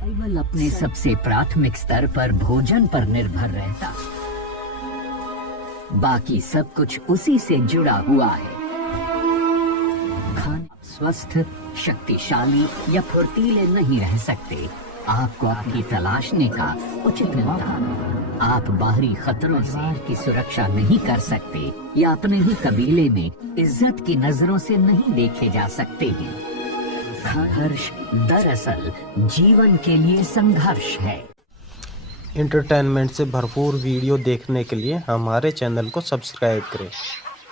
केवल अपने सबसे प्राथमिक स्तर पर भोजन पर निर्भर रहता, बाकी सब कुछ उसी से जुड़ा हुआ है। खाना स्वस्थ, शक्तिशाली या फुर्तीले नहीं रह सकते। आपको अपनी तलाशने का उचित मौका दो। आप बाहरी खतरों से की सुरक्षा नहीं कर सकते या अपने ही कबीले में इज्जत की नजरों से नहीं देखे जा सकते हैं। संघर्ष दरअसल जीवन के लिए संघर्ष है। एंटरटेनमेंट से भरपूर वीडियो देखने के लिए हमारे चैनल को सब्सक्राइब करें।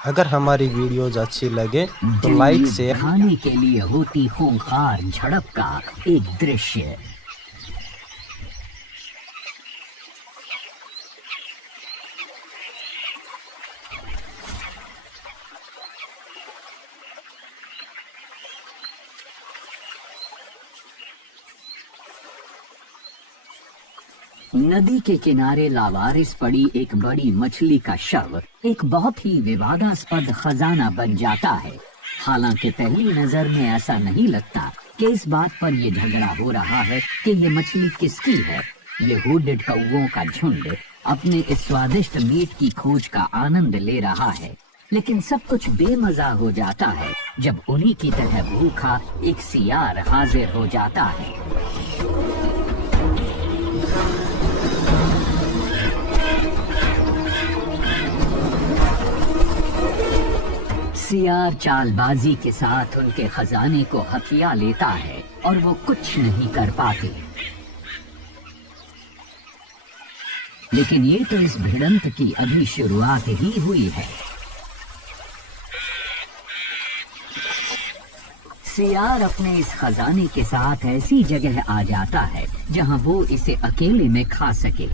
अगर हमारी वीडियोज अच्छी लगे तो लाइक शेयर। खाने के लिए होती खूंखार झड़प का एक दृश्य। नदी के किनारे लावारिस पड़ी एक बड़ी मछली का शव एक बहुत ही विवादास्पद खजाना बन जाता है। हालांकि पहली नजर में ऐसा नहीं लगता कि इस बात पर यह झगड़ा हो रहा है कि ये मछली किसकी है। ये हुडेड कौवों का झुंड अपने इस स्वादिष्ट मीट की खोज का आनंद ले रहा है, लेकिन सब कुछ बेमजा हो जाता है जब उन्हीं की तरह भूखा एक सियार हाजिर हो जाता है। सियार चालबाजी के साथ उनके खजाने को हथिया लेता है और वो कुछ नहीं कर पाते। लेकिन ये तो इस भिड़ंत की अभी शुरुआत ही हुई है। सियार अपने इस खजाने के साथ ऐसी जगह आ जाता है जहां वो इसे अकेले में खा सके,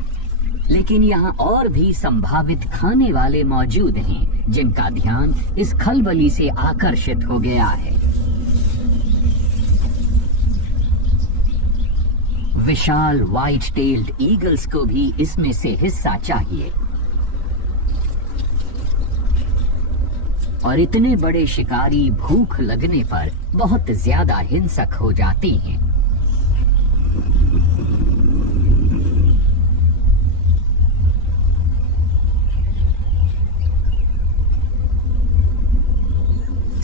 लेकिन यहाँ और भी संभावित खाने वाले मौजूद हैं जिनका ध्यान इस खलबली से आकर्षित हो गया है। विशाल व्हाइट टेल्ड ईगल्स को भी इसमें से हिस्सा चाहिए और इतने बड़े शिकारी भूख लगने पर बहुत ज्यादा हिंसक हो जाती हैं।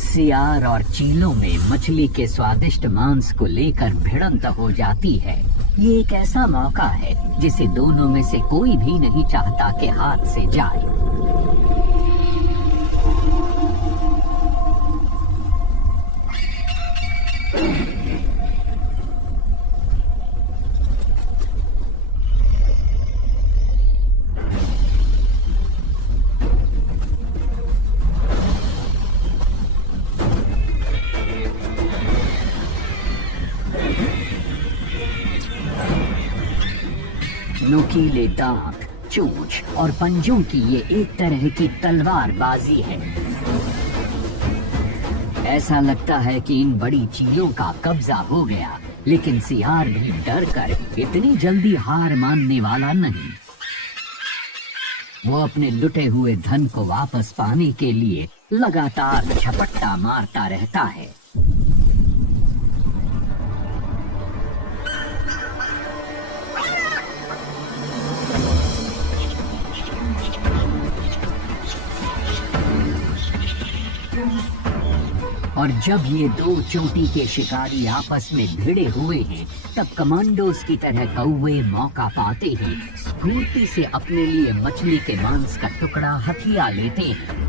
सियार और चीलों में मछली के स्वादिष्ट मांस को लेकर भिड़ंत हो जाती है। ये एक ऐसा मौका है जिसे दोनों में से कोई भी नहीं चाहता कि हाथ से जाए। नुकीले दांत, चोंच और पंजों की ये एक तरह की तलवारबाजी है। ऐसा लगता है कि इन बड़ी चीलों का कब्जा हो गया, लेकिन सियार भी डर कर इतनी जल्दी हार मानने वाला नहीं। वो अपने लुटे हुए धन को वापस पाने के लिए लगातार झपट्टा मारता रहता है। और जब ये दो चोटी के शिकारी आपस में भिड़े हुए हैं, तब कमांडोज की तरह कौवे मौका पाते ही स्फूर्ति से अपने लिए मछली के मांस का टुकड़ा हथिया लेते हैं।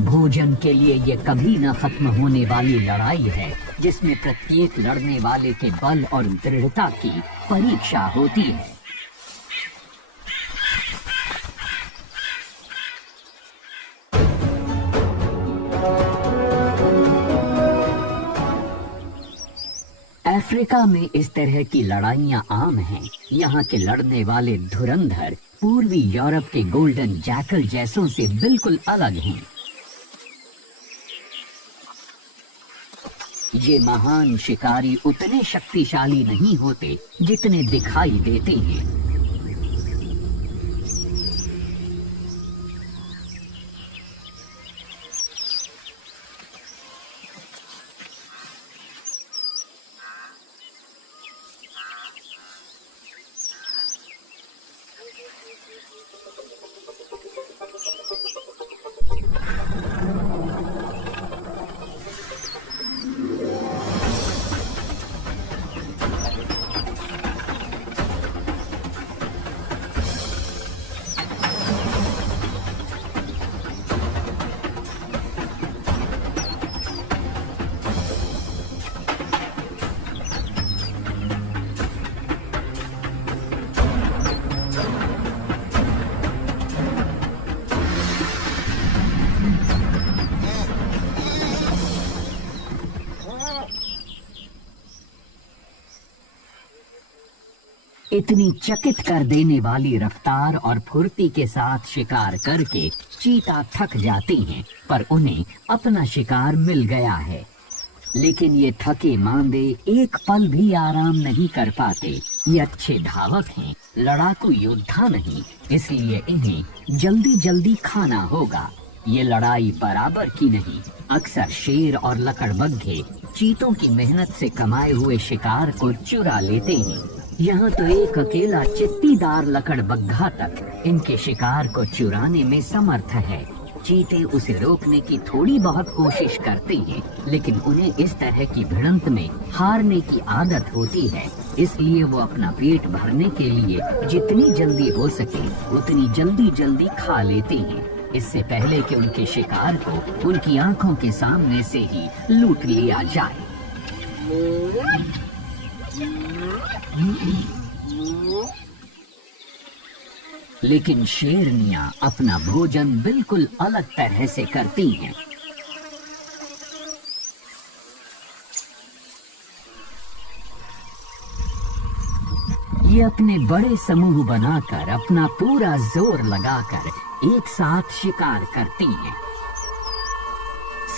भोजन के लिए ये कभी न खत्म होने वाली लड़ाई है, जिसमें प्रत्येक लड़ने वाले के बल और दृढ़ता की परीक्षा होती है। अफ्रीका में इस तरह की लड़ाइयाँ आम हैं। यहाँ के लड़ने वाले धुरंधर पूर्वी यूरोप के गोल्डन जैकल जैसों से बिल्कुल अलग हैं। ये महान शिकारी उतने शक्तिशाली नहीं होते जितने दिखाई देते हैं। इतनी चकित कर देने वाली रफ्तार और फुर्ती के साथ शिकार करके चीता थक जाते हैं, पर उन्हें अपना शिकार मिल गया है। लेकिन ये थके मांदे एक पल भी आराम नहीं कर पाते। ये अच्छे धावक हैं, लड़ाकू योद्धा नहीं, इसलिए इन्हें जल्दी जल्दी खाना होगा। ये लड़ाई बराबर की नहीं। अक्सर शेर और लकड़बग्घे चीतों की मेहनत से कमाए हुए शिकार को चुरा लेते हैं। यहाँ तो एक अकेला चित्तीदार लकड़बग्घा तक इनके शिकार को चुराने में समर्थ है। चीते उसे रोकने की थोड़ी बहुत कोशिश करते हैं, लेकिन उन्हें इस तरह की भिड़ंत में हारने की आदत होती है। इसलिए वो अपना पेट भरने के लिए जितनी जल्दी हो सके उतनी जल्दी जल्दी खा लेते हैं, इससे पहले कि उनके शिकार को उनकी आंखों के सामने से ही लूट लिया जाए। लेकिन शेरनियां अपना भोजन बिल्कुल अलग तरह से करती हैं। ये अपने बड़े समूह बनाकर अपना पूरा जोर लगाकर एक साथ शिकार करती हैं।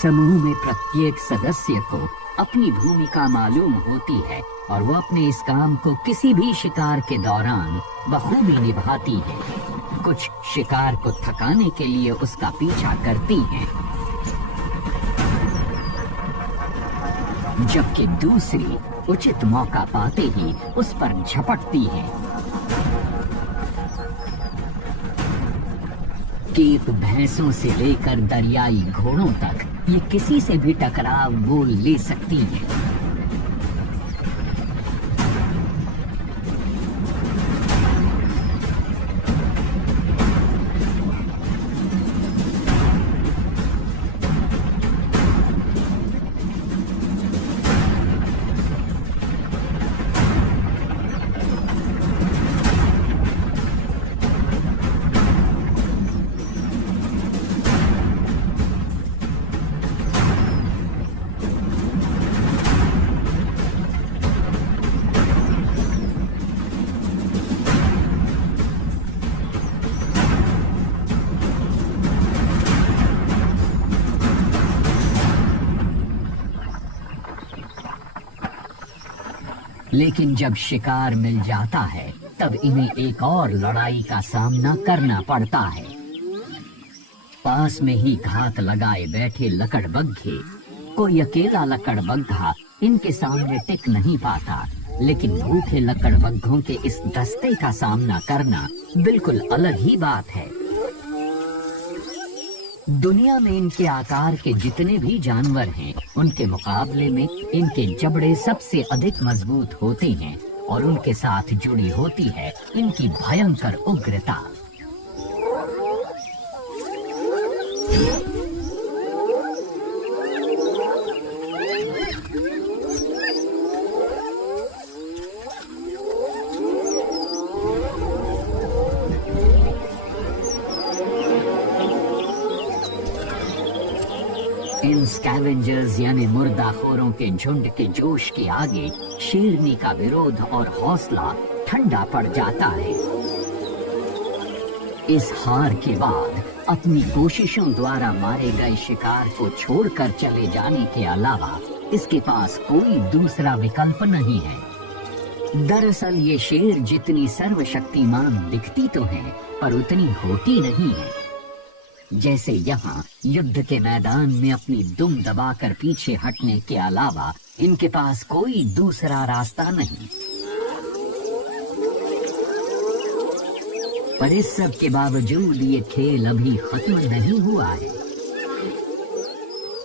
समूह में प्रत्येक सदस्य को अपनी भूमिका मालूम होती है और वो अपने इस काम को किसी भी शिकार के दौरान बखूबी निभाती है। कुछ शिकार को थकाने के लिए उसका पीछा करती हैं, जबकि दूसरी उचित मौका पाते ही उस पर झपटती हैं। केप भैंसों से लेकर दरियाई घोड़ों तक ये किसी से भी टकराव मोल ले सकती हैं। लेकिन जब शिकार मिल जाता है तब इन्हें एक और लड़ाई का सामना करना पड़ता है। पास में ही घात लगाए बैठे लकड़बग्घे, कोई अकेला लकड़बग्घा इनके सामने टिक नहीं पाता, लेकिन भूखे लकड़बग्घों के इस दस्ते का सामना करना बिल्कुल अलग ही बात है। दुनिया में इनके आकार के जितने भी जानवर हैं, उनके मुकाबले में इनके जबड़े सबसे अधिक मजबूत होते हैं और उनके साथ जुड़ी होती है इनकी भयंकर उग्रता। इन स्कैवेंजर्स यानी मुर्दाखोरों के झुंड के जोश के आगे शेरनी का विरोध और हौसला ठंडा पड़ जाता है। इस हार के बाद अपनी कोशिशों द्वारा मारे गए शिकार को छोड़कर चले जाने के अलावा इसके पास कोई दूसरा विकल्प नहीं है। दरअसल ये शेर जितनी सर्वशक्तिमान दिखती तो है, पर उतनी होती नहीं है। जैसे यहाँ युद्ध के मैदान में अपनी दुम दबाकर पीछे हटने के अलावा इनके पास कोई दूसरा रास्ता नहीं। पर इस सब के बावजूद ये खेल अभी खत्म नहीं हुआ है,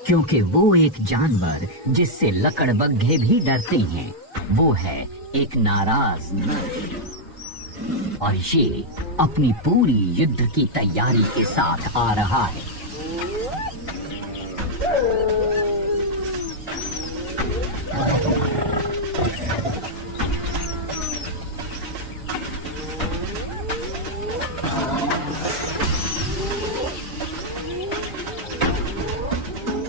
क्योंकि वो एक जानवर जिससे लकड़बग्घे भी डरते हैं, वो है एक नाराज नर। और ये अपनी पूरी युद्ध की तैयारी के साथ आ रहा है।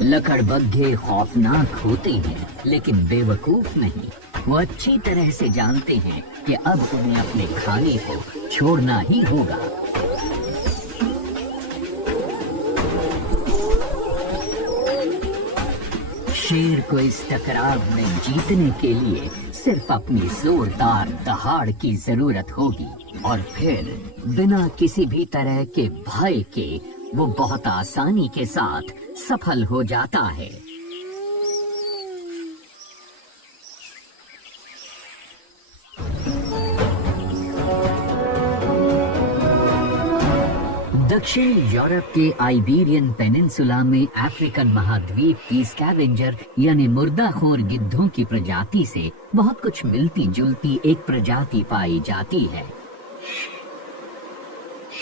लकड़बग्घे खौफनाक होते हैं, लेकिन बेवकूफ नहीं। वो अच्छी तरह से जानते हैं कि अब उन्हें अपने खाने को छोड़ना ही होगा। शेर को इस टकराव में जीतने के लिए सिर्फ अपनी जोरदार दहाड़ की जरूरत होगी, और फिर बिना किसी भी तरह के भय के वो बहुत आसानी के साथ सफल हो जाता है। दक्षिणी यूरोप के आइबेरियन पेनिनसुला में अफ्रीकन महाद्वीप की स्कैवेंजर यानी मुर्दाखोर गिद्धों की प्रजाति से बहुत कुछ मिलती जुलती एक प्रजाति पाई जाती है।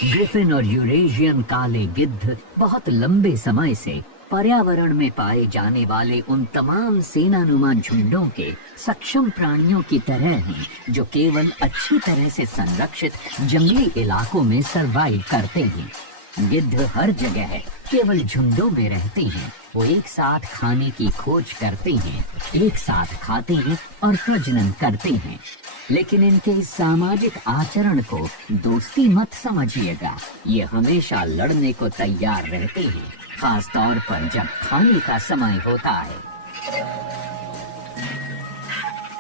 ग्रिफिन और यूरेशियन काले गिद्ध बहुत लंबे समय से पर्यावरण में पाए जाने वाले उन तमाम सेनानुमा झुंडों के सक्षम प्राणियों की तरह हैं, जो केवल अच्छी तरह से संरक्षित जंगली इलाकों में सरवाइव करते हैं। गिद्ध हर जगह केवल झुंडों में रहते हैं। वो एक साथ खाने की खोज करते हैं, एक साथ खाते हैं और प्रजनन करते हैं। लेकिन इनके इस सामाजिक आचरण को दोस्ती मत समझिएगा। ये हमेशा लड़ने को तैयार रहते हैं, खास तौर पर जब खाने का समय होता है।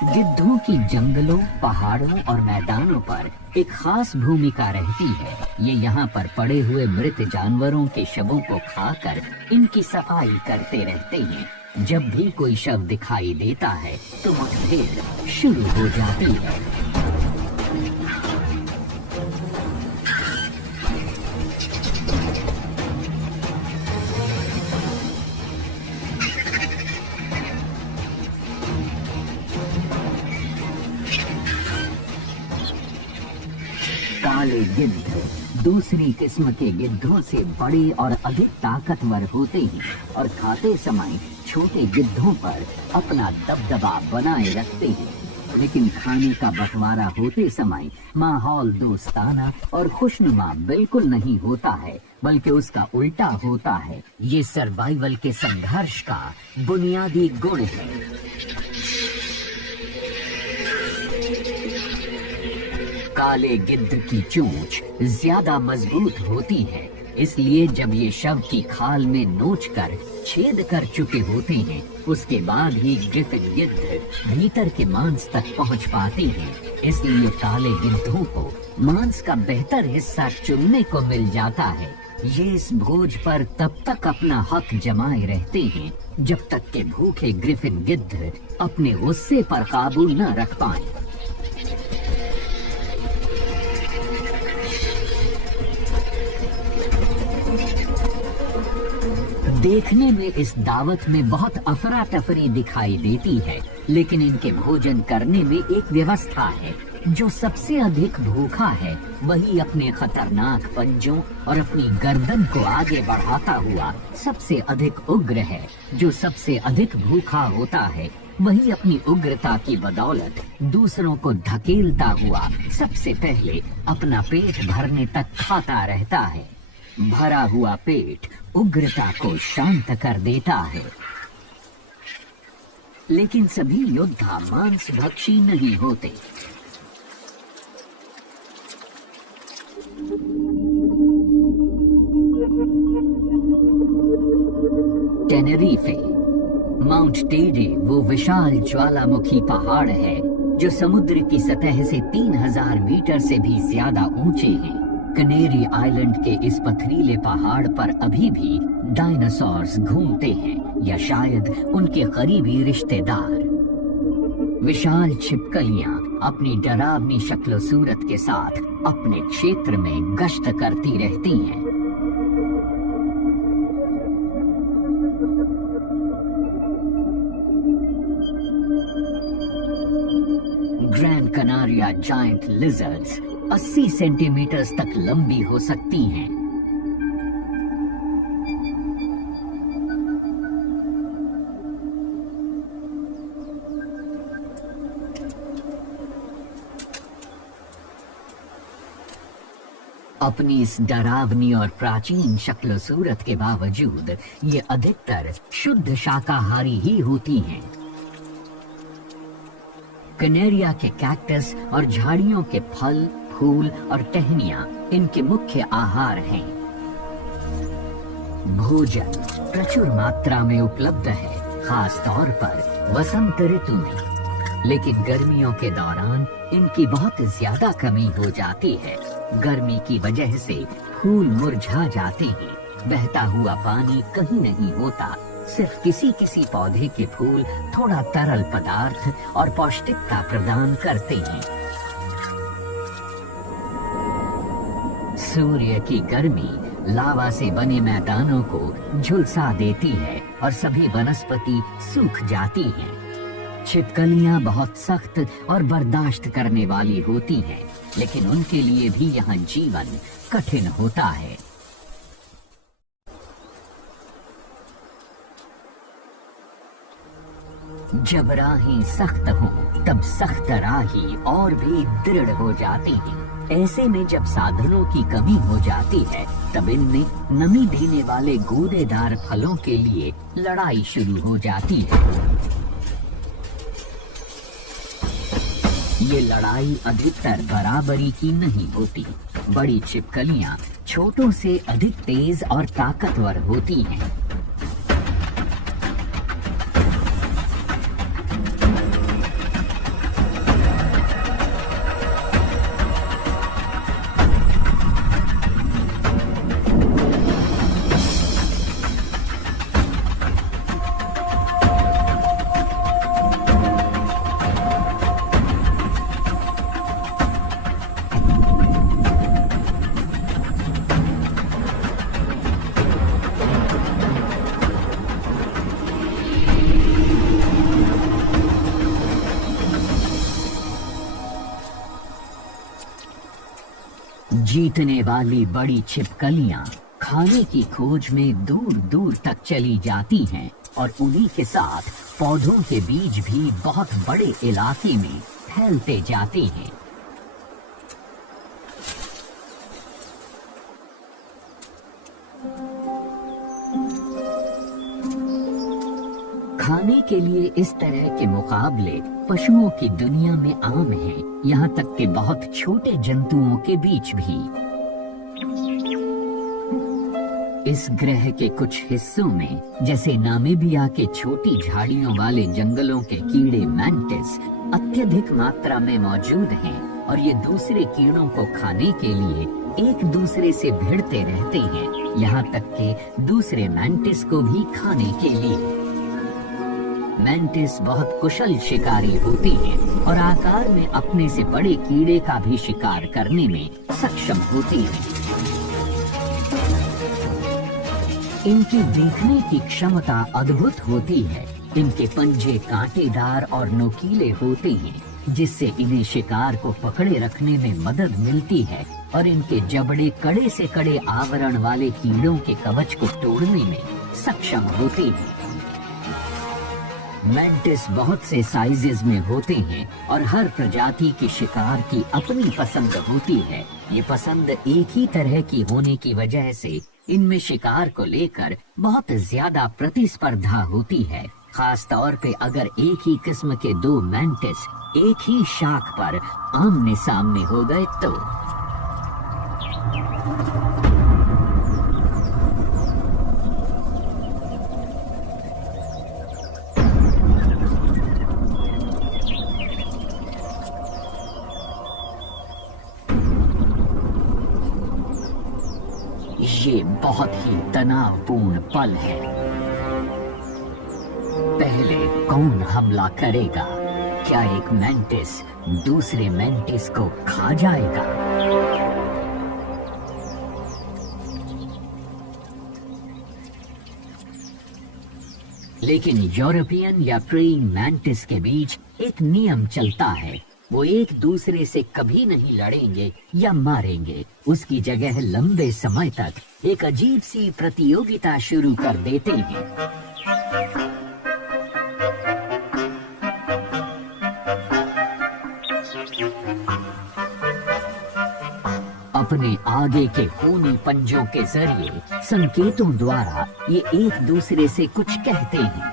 गिद्धों की जंगलों, पहाड़ों और मैदानों पर एक खास भूमिका रहती है। ये यहाँ पर पड़े हुए मृत जानवरों के शवों को खाकर इनकी सफाई करते रहते हैं। जब भी कोई शव दिखाई देता है तो मुठभेड़ शुरू हो जाती है। काले गिद्ध दूसरी किस्म के गिद्धों से बड़े और अधिक ताकतवर होते हैं और खाते समय छोटे गिद्धों पर अपना दबदबा बनाए रखते हैं। लेकिन खाने का बंटवारा होते समय माहौल दोस्ताना और खुशनुमा बिल्कुल नहीं होता है, बल्कि उसका उल्टा होता है। ये सर्वाइवल के संघर्ष का बुनियादी गुण है। काले गिद्ध की चोंच ज्यादा मजबूत होती है, इसलिए जब ये शव की खाल में नोचकर छेद कर चुके होते हैं, उसके बाद ही ग्रिफिन गिद्ध भीतर के मांस तक पहुंच पाते हैं। इसलिए काले गिद्धों को मांस का बेहतर हिस्सा चुनने को मिल जाता है। ये इस भोज पर तब तक अपना हक जमाए रहते हैं जब तक के भूखे ग्रिफिन गिद्ध अपने गुस्से पर काबू न रख पाएं। देखने में इस दावत में बहुत अफरा तफरी दिखाई देती है, लेकिन इनके भोजन करने में एक व्यवस्था है। जो सबसे अधिक भूखा है वही अपने खतरनाक पंजों और अपनी गर्दन को आगे बढ़ाता हुआ सबसे अधिक उग्र है। जो सबसे अधिक भूखा होता है वही अपनी उग्रता की बदौलत दूसरों को धकेलता हुआ सबसे पहले अपना पेट भरने तक खाता रहता है। भरा हुआ पेट उग्रता को शांत कर देता है। लेकिन सभी योद्धा मांसभक्षी नहीं होते। टेनेरिफे, माउंट टेडे वो विशाल ज्वालामुखी पहाड़ है जो समुद्र की सतह से 3000 मीटर से भी ज्यादा ऊंचे हैं। कनेरी आइलैंड के इस पथरीले पहाड़ पर अभी भी डायनासोर्स घूमते हैं, या शायद उनके करीबी रिश्तेदार। विशाल छिपकलियां अपनी डरावनी शक्ल सूरत के साथ अपने क्षेत्र में गश्त करती रहती हैं। ग्रैंड कनारिया जायंट लिजर्ड्स 80 सेंटीमीटर तक लंबी हो सकती हैं। अपनी इस डरावनी और प्राचीन शक्ल सूरत के बावजूद ये अधिकतर शुद्ध शाकाहारी ही होती हैं। कनेरिया के कैक्टस और झाड़ियों के फल, फूल और टहनियां इनके मुख्य आहार हैं। भोजन प्रचुर मात्रा में उपलब्ध है, खास तौर पर वसंत ऋतु में। लेकिन गर्मियों के दौरान इनकी बहुत ज्यादा कमी हो जाती है। गर्मी की वजह से फूल मुरझा जाते हैं, बहता हुआ पानी कहीं नहीं होता। सिर्फ किसी किसी पौधे के फूल थोड़ा तरल पदार्थ और पौष्टिकता प्रदान करते हैं। सूर्य की गर्मी लावा से बने मैदानों को झुलसा देती है और सभी वनस्पति सूख जाती हैं। छिपकलियां बहुत सख्त और बर्दाश्त करने वाली होती हैं, लेकिन उनके लिए भी यहाँ जीवन कठिन होता है। जब राहें सख्त हों, तब सख्त राही और भी दृढ़ हो जाती हैं। ऐसे में जब साधनों की कमी हो जाती है, तब इनमें नमी देने वाले गूदेदार फलों के लिए लड़ाई शुरू हो जाती है। ये लड़ाई अधिकतर बराबरी की नहीं होती। बड़ी छिपकलियां छोटों से अधिक तेज और ताकतवर होती हैं। जीतने वाली बड़ी छिपकलियां खाने की खोज में दूर दूर तक चली जाती हैं और उन्हीं के साथ पौधों के बीज भी बहुत बड़े इलाके में फैलते जाते हैं। खाने के लिए इस तरह के मुकाबले पशुओं की दुनिया में आम है, यहाँ तक कि बहुत छोटे जंतुओं के बीच भी। इस ग्रह के कुछ हिस्सों में, जैसे नामीबिया के छोटी झाड़ियों वाले जंगलों के कीड़े मैंटिस अत्यधिक मात्रा में मौजूद हैं और ये दूसरे कीड़ों को खाने के लिए एक दूसरे से भिड़ते रहते हैं, यहाँ तक कि दूसरे मैंटिस को भी खाने के लिए। मैंटिस बहुत कुशल शिकारी होती हैं और आकार में अपने से बड़े कीड़े का भी शिकार करने में सक्षम होती हैं। इनकी देखने की क्षमता अद्भुत होती है। इनके पंजे कांटेदार और नोकीले होते हैं, जिससे इन्हें शिकार को पकड़े रखने में मदद मिलती है और इनके जबड़े कड़े से कड़े आवरण वाले कीड़ों के कवच को तोड़ने में सक्षम होते हैं। मैंटिस बहुत से साइजेस में होते हैं और हर प्रजाति के शिकार की अपनी पसंद होती है। ये पसंद एक ही तरह की होने की वजह से इनमें शिकार को लेकर बहुत ज्यादा प्रतिस्पर्धा होती है। खास तौर पे अगर एक ही किस्म के दो मैंटिस एक ही शाख पर आमने सामने हो गए तो ये बहुत ही तनावपूर्ण पल है। पहले कौन हमला करेगा? क्या एक मैंटिस दूसरे मैंटिस को खा जाएगा? लेकिन यूरोपियन या प्रेइंग मैंटिस के बीच एक नियम चलता है। वो एक दूसरे से कभी नहीं लड़ेंगे या मारेंगे। उसकी जगह लंबे समय तक एक अजीब सी प्रतियोगिता शुरू कर देते हैं। अपने आगे के खूनी पंजों के जरिए संकेतों द्वारा ये एक दूसरे से कुछ कहते हैं।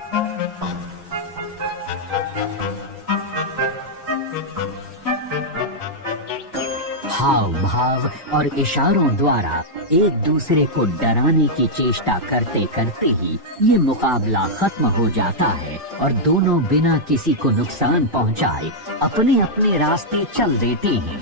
हाव भाव और इशारों द्वारा एक दूसरे को डराने की चेष्टा करते करते ही ये मुकाबला खत्म हो जाता है और दोनों बिना किसी को नुकसान पहुंचाए अपने अपने रास्ते चल देते हैं।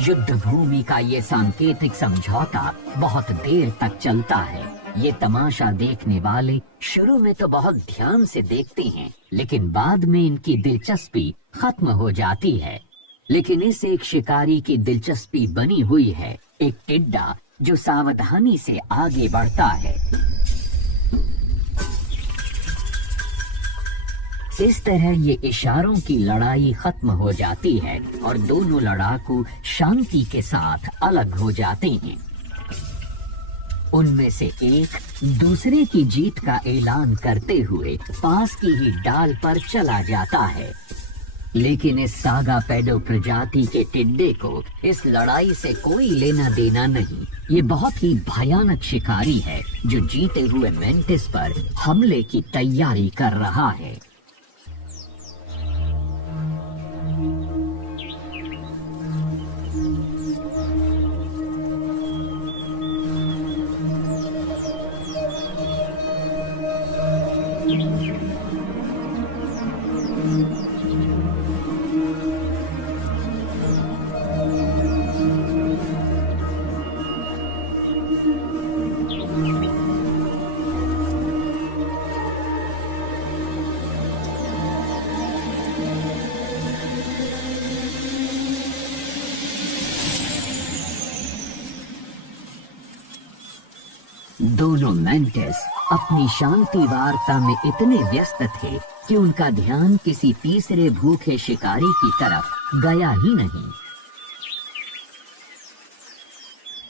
युद्ध भूमि का ये सांकेतिक समझौता बहुत देर तक चलता है। ये तमाशा देखने वाले शुरू में तो बहुत ध्यान से देखते हैं, लेकिन बाद में इनकी दिलचस्पी खत्म हो जाती है। लेकिन इस एक शिकारी की दिलचस्पी बनी हुई है, एक टिड्डा जो सावधानी से आगे बढ़ता है। इस तरह ये इशारों की लड़ाई खत्म हो जाती है और दोनों लड़ाकू शांति के साथ अलग हो जाते हैं। उनमें से एक दूसरे की जीत का ऐलान करते हुए पास की ही डाल पर चला जाता है। लेकिन इस सागा पेडो प्रजाति के टिड्डे को इस लड़ाई से कोई लेना देना नहीं। ये बहुत ही भयानक शिकारी है जो जीते हुए मेंटिस पर हमले की तैयारी कर रहा है। दोनों मेंटिस अपनी शांति वार्ता में इतने व्यस्त थे कि उनका ध्यान किसी तीसरे भूखे शिकारी की तरफ गया ही नहीं।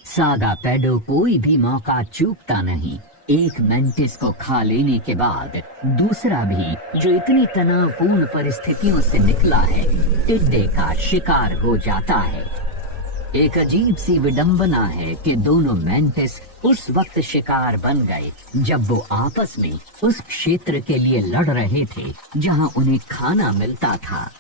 सागा पेडो कोई भी मौका चूकता नहीं। एक मेंटिस को खा लेने के बाद दूसरा भी, जो इतनी तनावपूर्ण परिस्थितियों से निकला है, टिड्डे का शिकार हो जाता है। एक अजीब सी विडंबना है कि दोनों मेंटिस उस वक्त शिकार बन गए जब वो आपस में उस क्षेत्र के लिए लड़ रहे थे जहां उन्हें खाना मिलता था।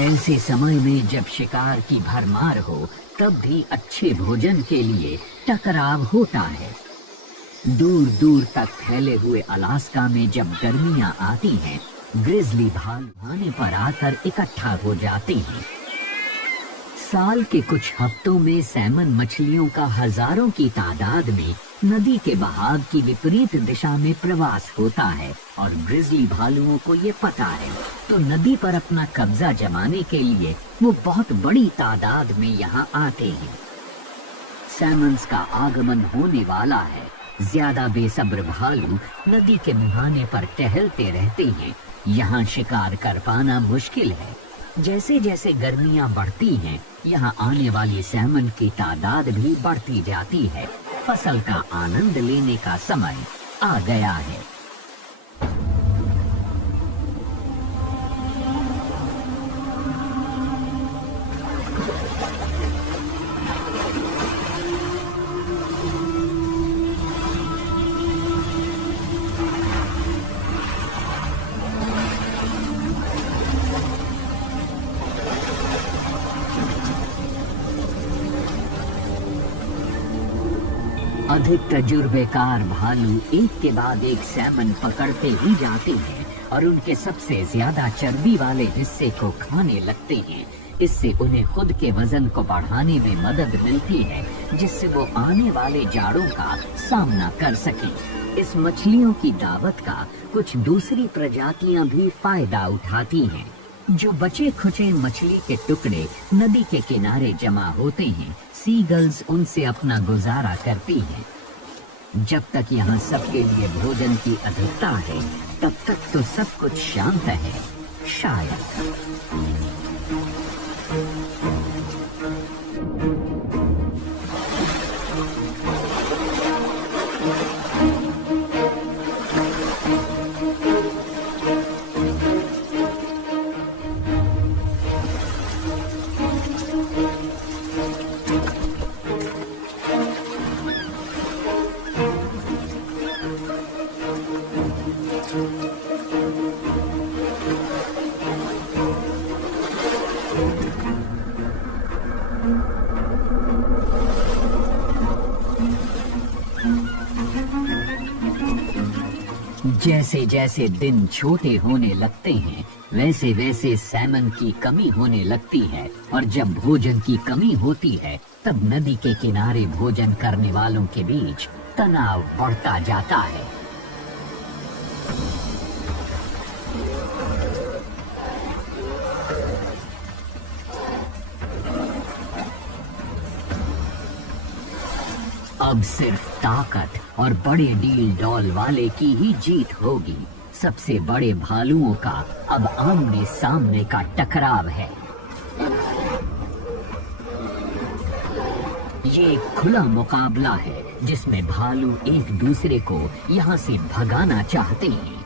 ऐसे समय में जब शिकार की भरमार हो तब भी अच्छे भोजन के लिए टकराव होता है। दूर दूर तक फैले हुए अलास्का में जब गर्मियां आती हैं, ग्रिजली भालू खाने पर आकर इकट्ठा हो जाते हैं। साल के कुछ हफ्तों में सैमन मछलियों का हजारों की तादाद में नदी के बहाव की विपरीत दिशा में प्रवास होता है और ग्रिजली भालुओं को ये पता है, तो नदी पर अपना कब्जा जमाने के लिए वो बहुत बड़ी तादाद में यहाँ आते हैं। सैमन्स का आगमन होने वाला है। ज्यादा बेसब्र भालू नदी के मुहाने पर टहलते रहते हैं। यहाँ शिकार कर पाना मुश्किल है। जैसे जैसे गर्मियां बढ़ती हैं, यहाँ आने वाली सैमन की तादाद भी बढ़ती जाती है। फसल का आनंद लेने का समय आ गया है। अधिक तजुर्बेकार भालू एक के बाद एक सैमन पकड़ते ही जाते हैं और उनके सबसे ज्यादा चर्बी वाले हिस्से को खाने लगते हैं। इससे उन्हें खुद के वजन को बढ़ाने में मदद मिलती है, जिससे वो आने वाले जाड़ों का सामना कर सकें। इस मछलियों की दावत का कुछ दूसरी प्रजातियां भी फायदा उठाती हैं। जो बचे खुचे मछली के टुकड़े नदी के किनारे जमा होते हैं, सीगल्स उनसे अपना गुजारा करती हैं। जब तक यहाँ सबके लिए भोजन की अधिकता है, तब तक तो सब कुछ शांत है, शायद। जैसे जैसे दिन छोटे होने लगते हैं, वैसे वैसे सैमन की कमी होने लगती है, और जब भोजन की कमी होती है, तब नदी के किनारे भोजन करने वालों के बीच तनाव बढ़ता जाता है। अब सिर्फ ताकत और बड़े डील डॉल वाले की ही जीत होगी। सबसे बड़े भालुओं का अब आमने सामने का टकराव है। ये एक खुला मुकाबला है, जिसमें भालू एक दूसरे को यहाँ से भगाना चाहते हैं।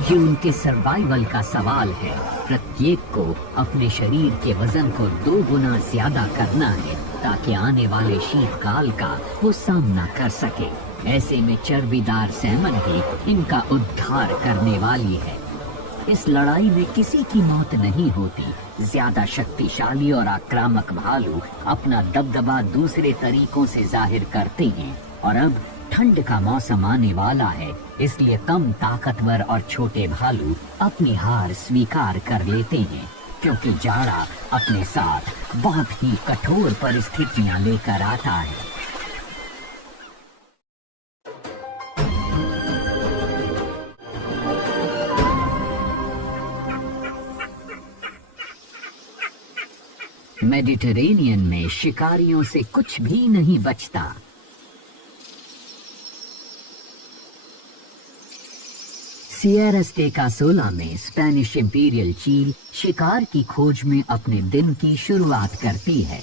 ये उनके सर्वाइवल का सवाल है। प्रत्येक को अपने शरीर के वजन को 2 गुना ज्यादा करना है, ताकि आने वाले शीतकाल का वो सामना कर सके। ऐसे में चर्बीदार सैमन ही इनका उद्धार करने वाली है। इस लड़ाई में किसी की मौत नहीं होती। ज्यादा शक्तिशाली और आक्रामक भालू अपना दबदबा दूसरे तरीकों से जाहिर करते हैं, और अब ठंड का मौसम आने वाला है, इसलिए कम ताकतवर और छोटे भालू अपनी हार स्वीकार कर लेते हैं, क्योंकि जाड़ा अपने साथ बहुत ही कठोर परिस्थितियां लेकर आता है। मेडिटेरेनियन में शिकारियों से कुछ भी नहीं बचता। सिएरा स्टेकासोला में स्पेनिश इंपीरियल चील शिकार की खोज में अपने दिन की शुरुआत करती है।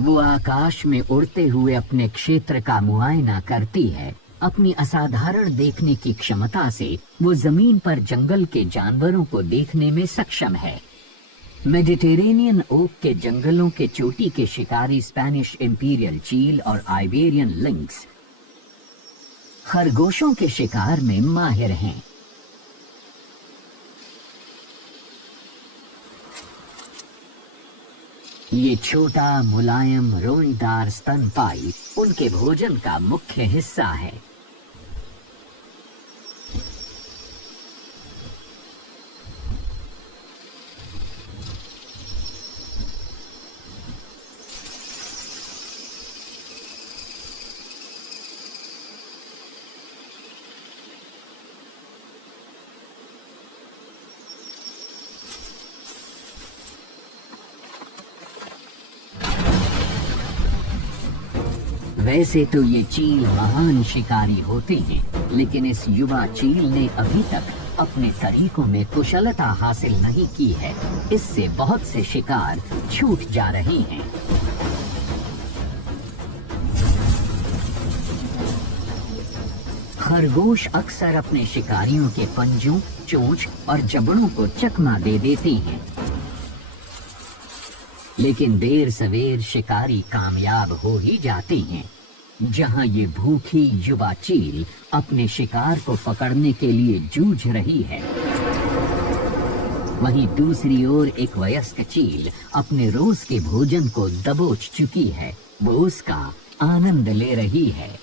वो आकाश में उड़ते हुए अपने क्षेत्र का मुआयना करती है। अपनी असाधारण देखने की क्षमता से वो जमीन पर जंगल के जानवरों को देखने में सक्षम है। मेडिटेरेनियन ओक के जंगलों के चोटी के शिकारी स्पेनिश इंपीरियल चील और आइबेरियन लिंक्स खरगोशों के शिकार में माहिर हैं। ये छोटा मुलायम रोईदार स्तनपाई उनके भोजन का मुख्य हिस्सा है। वैसे तो ये चील महान शिकारी होते हैं, लेकिन इस युवा चील ने अभी तक अपने तरीकों में कुशलता हासिल नहीं की है। इससे बहुत से शिकार छूट जा रहे हैं। खरगोश अक्सर अपने शिकारियों के पंजों, चोंच और जबड़ों को चकमा दे देते हैं, लेकिन देर सवेर शिकारी कामयाब हो ही जाते हैं। जहां ये भूखी युवा चील अपने शिकार को पकड़ने के लिए जूझ रही है, वहीं दूसरी ओर एक वयस्क चील अपने रोज के भोजन को दबोच चुकी है। वो उसका आनंद ले रही है।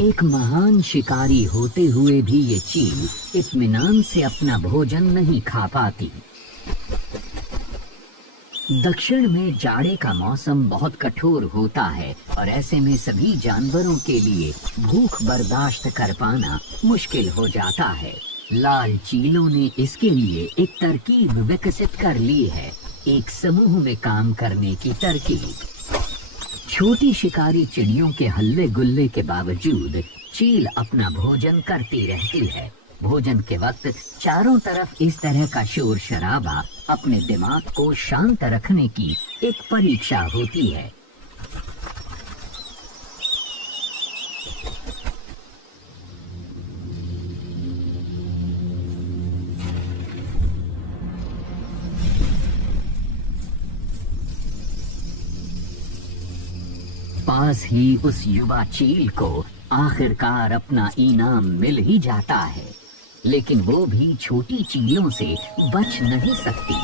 एक महान शिकारी होते हुए भी ये चील इत्मीनान से अपना भोजन नहीं खा पाती। दक्षिण में जाड़े का मौसम बहुत कठोर होता है और ऐसे में सभी जानवरों के लिए भूख बर्दाश्त कर पाना मुश्किल हो जाता है। लाल चीलों ने इसके लिए एक तरकीब विकसित कर ली है, एक समूह में काम करने की तरकीब। छोटी शिकारी चिड़ियों के हल्ले गुल्ले के बावजूद चील अपना भोजन करती रहती है। भोजन के वक्त चारों तरफ इस तरह का शोर शराबा अपने दिमाग को शांत रखने की एक परीक्षा होती है। पास ही उस युवा चील को आखिरकार अपना इनाम मिल ही जाता है, लेकिन वो भी छोटी चीलों से बच नहीं सकती।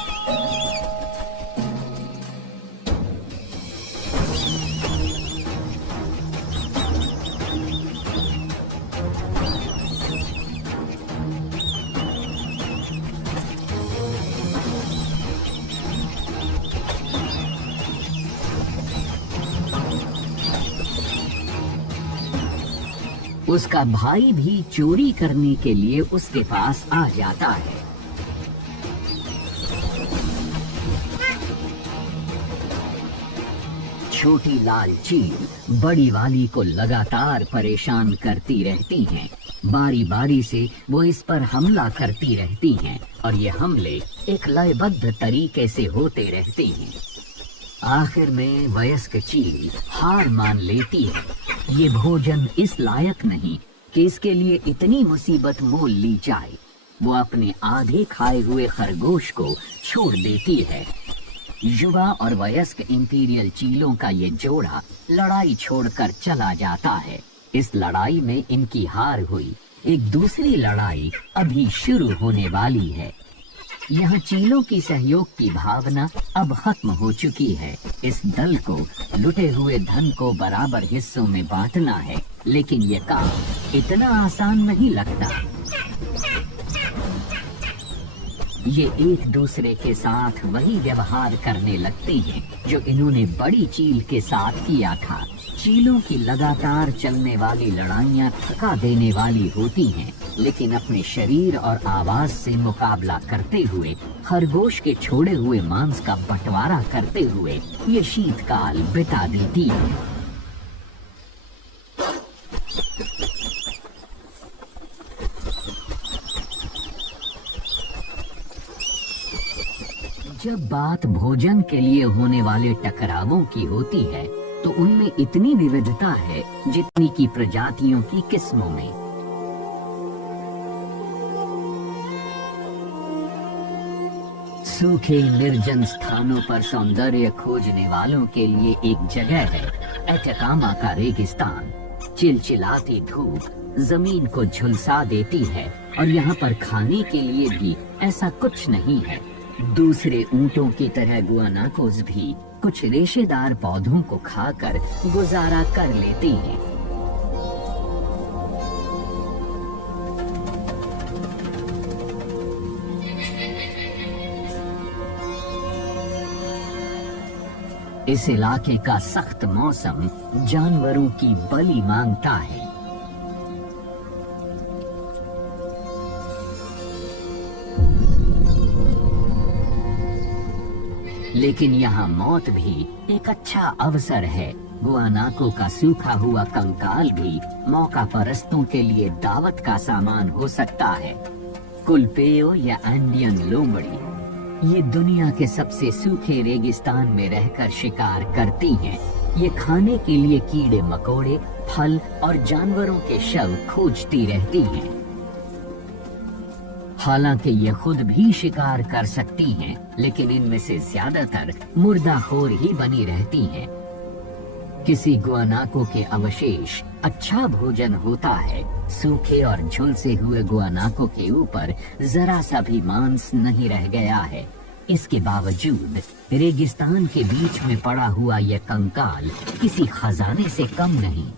उसका भाई भी चोरी करने के लिए उसके पास आ जाता है। छोटी लाल चील बड़ी वाली को लगातार परेशान करती रहती हैं। बारी बारी से वो इस पर हमला करती रहती हैं और ये हमले एक लयबद्ध तरीके से होते रहते हैं। आखिर में वयस्क चील हार मान लेती है। ये भोजन इस लायक नहीं कि इसके लिए इतनी मुसीबत मोल ली जाए। वो अपने आधे खाए हुए खरगोश को छोड़ देती है। युवा और वयस्क इंपीरियल चीलों का ये जोड़ा लड़ाई छोड़कर चला जाता है। इस लड़ाई में इनकी हार हुई। एक दूसरी लड़ाई अभी शुरू होने वाली है। यहाँ चीलों की सहयोग की भावना अब खत्म हो चुकी है। इस दल को लुटे हुए धन को बराबर हिस्सों में बांटना है, लेकिन ये काम इतना आसान नहीं लगता। ये एक दूसरे के साथ वही व्यवहार करने लगते हैं जो इन्होंने बड़ी चील के साथ किया था। चीलों की लगातार चलने वाली लड़ाइयाँ थका देने वाली होती हैं, लेकिन अपने शरीर और आवाज से मुकाबला करते हुए, खरगोश के छोड़े हुए मांस का बंटवारा करते हुए ये शीतकाल बिता देती है। जब बात भोजन के लिए होने वाले टकरावों की होती है, तो उनमें इतनी विविधता है जितनी की प्रजातियों की किस्मों में। सूखे निर्जन स्थानों पर सौंदर्य खोजने वालों के लिए एक जगह है एटाकामा का रेगिस्तान। चिलचिलाती धूप जमीन को झुलसा देती है और यहाँ पर खाने के लिए भी ऐसा कुछ नहीं है। दूसरे ऊंटों की तरह गुआनाकोस भी कुछ रेशेदार पौधों को खाकर गुजारा कर लेती हैं। इस इलाके का सख्त मौसम जानवरों की बलि मांगता है। लेकिन यहाँ मौत भी एक अच्छा अवसर है। गुआनाको का सूखा हुआ कंकाल भी मौका परस्तों के लिए दावत का सामान हो सकता है। कुलपेयो या एंडियन लोमड़ी ये दुनिया के सबसे सूखे रेगिस्तान में रहकर शिकार करती हैं। ये खाने के लिए कीड़े मकोड़े, फल और जानवरों के शव खोजती रहती हैं। हालांकि ये खुद भी शिकार कर सकती हैं, लेकिन इनमें से ज्यादातर मुर्दाखोर ही बनी रहती हैं। किसी गुआनाको के अवशेष अच्छा भोजन होता है। सूखे और झुलसे हुए गुआनाको के ऊपर जरा सा भी मांस नहीं रह गया है। इसके बावजूद रेगिस्तान के बीच में पड़ा हुआ यह कंकाल किसी खजाने से कम नहीं।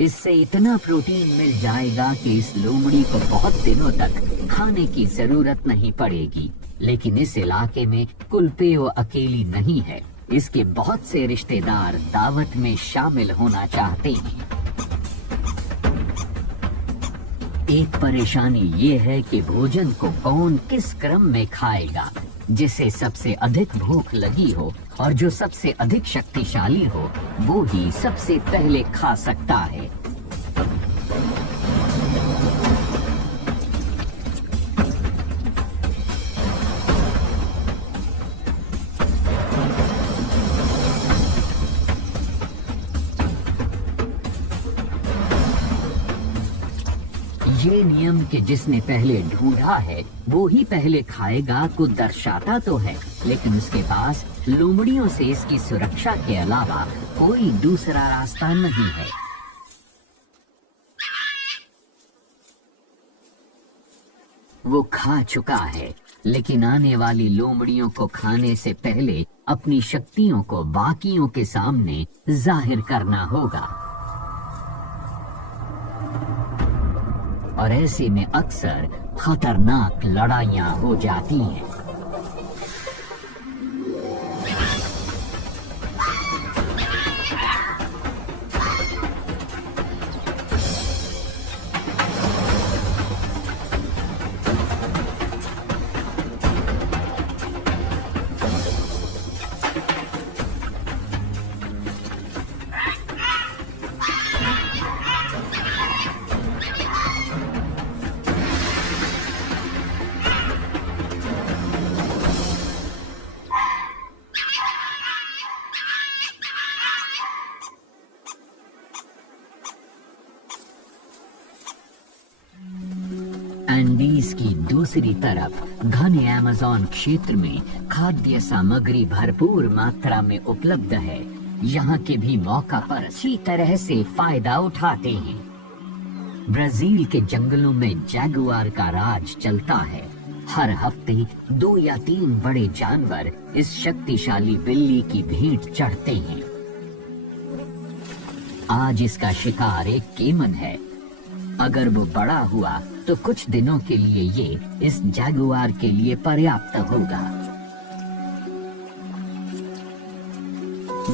इससे इतना प्रोटीन मिल जाएगा कि इस लोमड़ी को बहुत दिनों तक खाने की जरूरत नहीं पड़ेगी। लेकिन इस इलाके में कुलपेयो अकेली नहीं है। इसके बहुत से रिश्तेदार दावत में शामिल होना चाहते हैं। एक परेशानी ये है कि भोजन को कौन किस क्रम में खाएगा। जिसे सबसे अधिक भूख लगी हो और जो सबसे अधिक शक्तिशाली हो, वो ही सबसे पहले खा सकता है। ये नियम कि जिसने पहले ढूंढा है वो ही पहले खाएगा को दर्शाता तो है, लेकिन उसके पास लोमड़ियों से इसकी सुरक्षा के अलावा कोई दूसरा रास्ता नहीं है। वो खा चुका है, लेकिन आने वाली लोमड़ियों को खाने से पहले अपनी शक्तियों को बाकियों के सामने जाहिर करना होगा। और ऐसे में अक्सर खतरनाक लड़ाइयां हो जाती हैं। एंडीज की दूसरी तरफ घने अमेज़न क्षेत्र में खाद्य सामग्री भरपूर मात्रा में उपलब्ध है। यहाँ के भी मौका पर अच्छी तरह से फायदा उठाते हैं। ब्राजील के जंगलों में जैगुआर का राज चलता है। हर हफ्ते 2 या 3 बड़े जानवर इस शक्तिशाली बिल्ली की भेंट चढ़ते हैं। आज इसका शिकार एक केमन है। अगर वो बड़ा हुआ तो कुछ दिनों के लिए ये इस जैगुआर के लिए पर्याप्त होगा।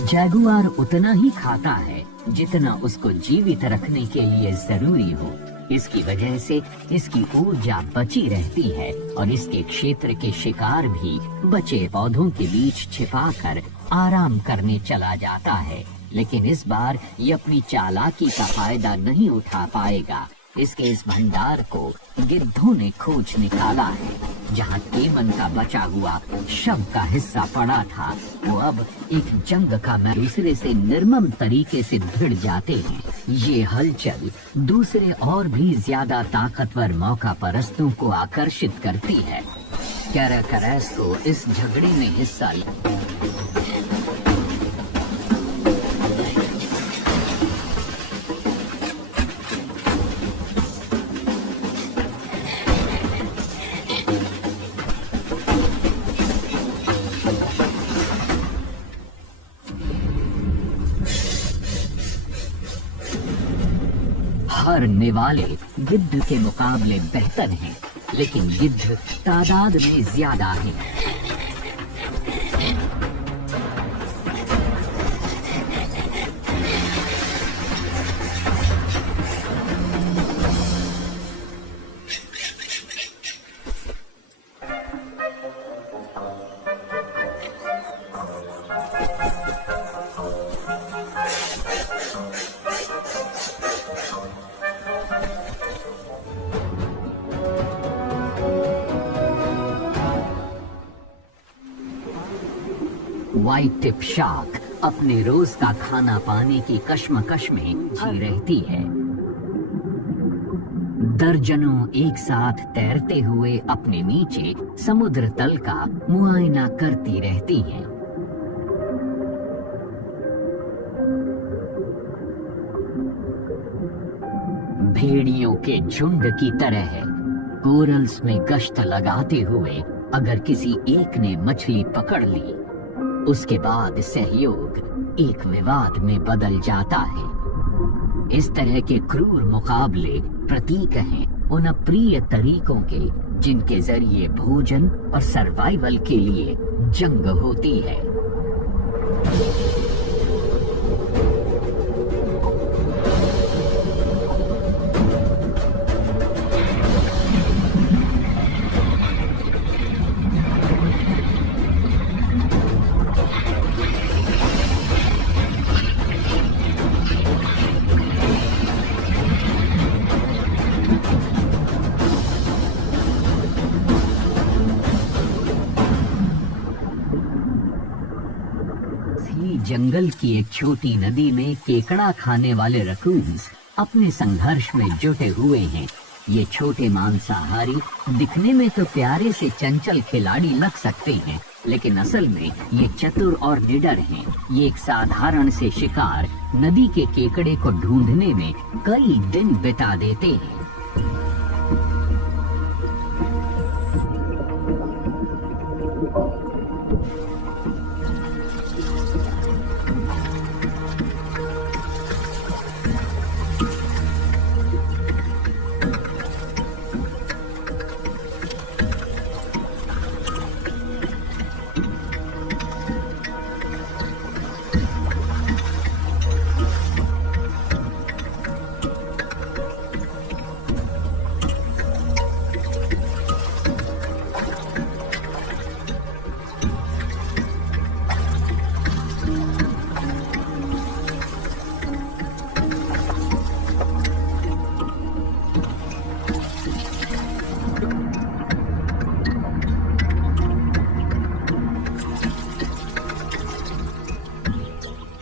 जैगुआर उतना ही खाता है जितना उसको जीवित रखने के लिए जरूरी हो। इसकी वजह से इसकी ऊर्जा बची रहती है और इसके क्षेत्र के शिकार भी बचे पौधों के बीच छिपाकर आराम करने चला जाता है। लेकिन इस बार ये अपनी चालाकी का फायदा नहीं उठा पाएगा। इसके इस भंडार को गिद्धों ने खोज निकाला है। जहाँ केमन का बचा हुआ शव का हिस्सा पड़ा था, वो अब एक जंग का दूसरे से निर्मम तरीके से भिड़ जाते हैं। ये हलचल दूसरे और भी ज्यादा ताकतवर मौका परस्तों को आकर्षित करती है। कैराकरैस को इस झगड़े में हिस्सा हरने वाले गिद्ध के मुकाबले बेहतर हैं, लेकिन गिद्ध तादाद में ज्यादा हैं। व्हाइट टिप शार्क अपने रोज का खाना पाने की कश्मकश में जी रहती है। दर्जनों एक साथ तैरते हुए अपने नीचे समुद्र तल का मुआयना करती रहती हैं। भेड़ियों के झुंड की तरह है, कोरल्स में गश्त लगाते हुए अगर किसी एक ने मछली पकड़ ली, उसके बाद सहयोग एक विवाद में बदल जाता है। इस तरह के क्रूर मुकाबले प्रतीक हैं उन अप्रिय तरीकों के जिनके जरिए भोजन और सर्वाइवल के लिए जंग होती है। जंगल की एक छोटी नदी में केकड़ा खाने वाले रकून्स अपने संघर्ष में जुटे हुए हैं। ये छोटे मांसाहारी दिखने में तो प्यारे से चंचल खिलाड़ी लग सकते हैं, लेकिन असल में ये चतुर और निडर हैं। ये एक साधारण से शिकार नदी के केकड़े को ढूंढने में कई दिन बिता देते हैं।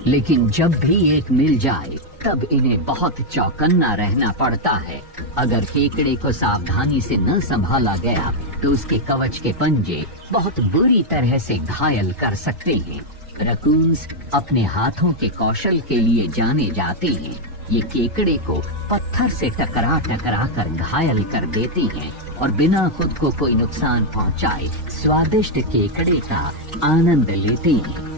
लेकिन जब भी एक मिल जाए तब इन्हें बहुत चौकन्ना रहना पड़ता है। अगर केकड़े को सावधानी से न संभाला गया तो उसके कवच के पंजे बहुत बुरी तरह से घायल कर सकते हैं। रकून्स अपने हाथों के कौशल के लिए जाने जाते हैं। ये केकड़े को पत्थर से टकरा टकरा कर घायल कर देते हैं और बिना खुद को कोई नुकसान पहुंचाए स्वादिष्ट केकड़े का आनंद लेते हैं।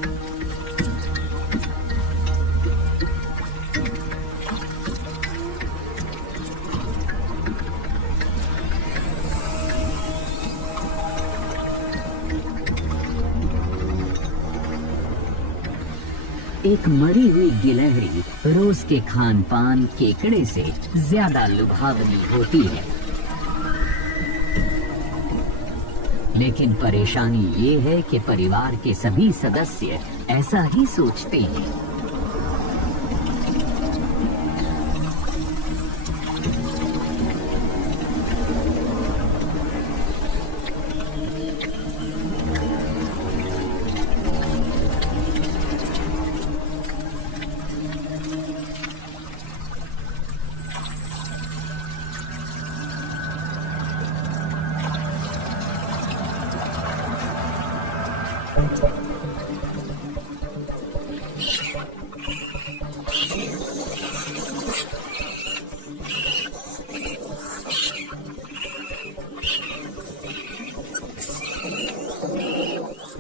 एक मरी हुई गिलहरी रोज के खान पान केकड़े से ज्यादा लुभावनी होती है, लेकिन परेशानी ये है कि परिवार के सभी सदस्य ऐसा ही सोचते हैं।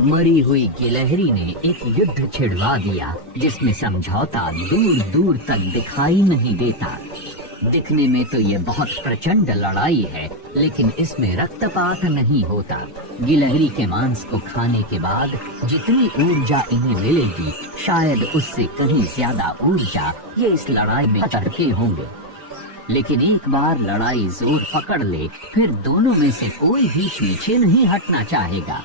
मरी हुई गिलहरी ने एक युद्ध छिड़वा दिया जिसमें समझौता दूर दूर तक दिखाई नहीं देता। दिखने में तो ये बहुत प्रचंड लड़ाई है, लेकिन इसमें रक्तपात नहीं होता। गिलहरी के मांस को खाने के बाद जितनी ऊर्जा इन्हें मिलेगी, शायद उससे कहीं ज्यादा ऊर्जा ये इस लड़ाई में करके होंगे। लेकिन एक बार लड़ाई जोर पकड़ ले, फिर दोनों में से कोई भी पीछे नहीं हटना चाहेगा।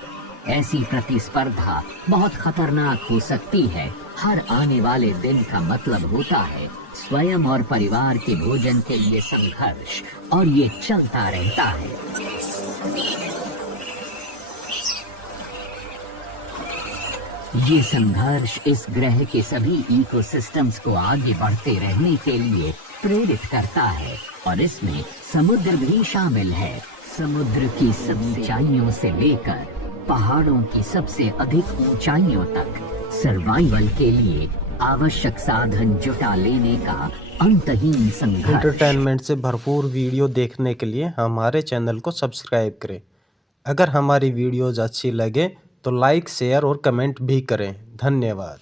ऐसी प्रतिस्पर्धा बहुत खतरनाक हो सकती है। हर आने वाले दिन का मतलब होता है स्वयं और परिवार के भोजन के लिए संघर्ष, और ये चलता रहता है। ये संघर्ष इस ग्रह के सभी इकोसिस्टम्स को आगे बढ़ते रहने के लिए प्रेरित करता है और इसमें समुद्र भी शामिल है। समुद्र की सब ऊंचाइयों से लेकर पहाड़ों की सबसे अधिक ऊंचाइयों तक सर्वाइवल के लिए आवश्यक साधन जुटा लेने का अंतहीन संघर्ष। एंटरटेनमेंट से भरपूर वीडियो देखने के लिए हमारे चैनल को सब्सक्राइब करें। अगर हमारी वीडियोज अच्छी लगे तो लाइक, शेयर और कमेंट भी करें। धन्यवाद।